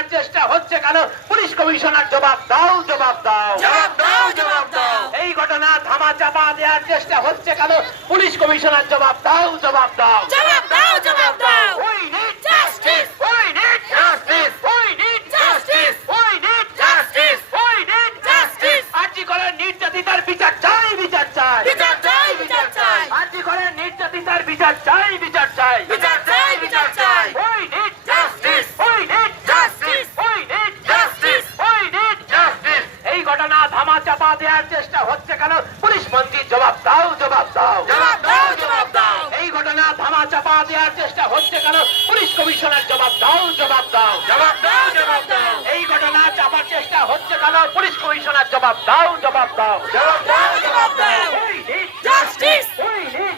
দেওয়ার চেষ্টা হচ্ছে কেন? পুলিশ কমিশনার জবাব দাও, জবাব দাও, জবাব দাও, জবাব দাও। এই ঘটনা ধামা চাপা দেওয়ার চেষ্টা হচ্ছে কেন? পুলিশ কমিশনার জবাব দাও, জবাব দাও, জবাব দাও, জবাব দাও। We need Justice! We need justice! We need Justice! We need justice! We need Justice! আর্জি করেন নির্যাতিতার বিচার চাই, বিচার চাই, বিচার চাই, বিচার চাই। আর্জি করেন নির্যাতিতার বিচার চাই, বিচার চাই, বিচার চাই, বিচার চাই। We need Justice! We need Justice! We need Justice! We need Justice! এই ঘটনা ধামা চাপা দেওয়ার চেষ্টা হচ্ছে কেন? পুলিশ মন্ত্রী জবাব দাও, জবাব দাও, জবাব দাও, জবাব দাও। এই ঘটনা ধামা চাপা দেওয়ার চেষ্টা হচ্ছে কেন? পুলিশ কমিশনার জবাব দাও, জবাব দাও, জবাব দাও, জবাব দাও। এই ঘটনা চাপার চেষ্টা হচ্ছে কেন? পুলিশ কমিশনার জবাব দাও, জবাব দাও, জবাব দাও, জবাব দাও।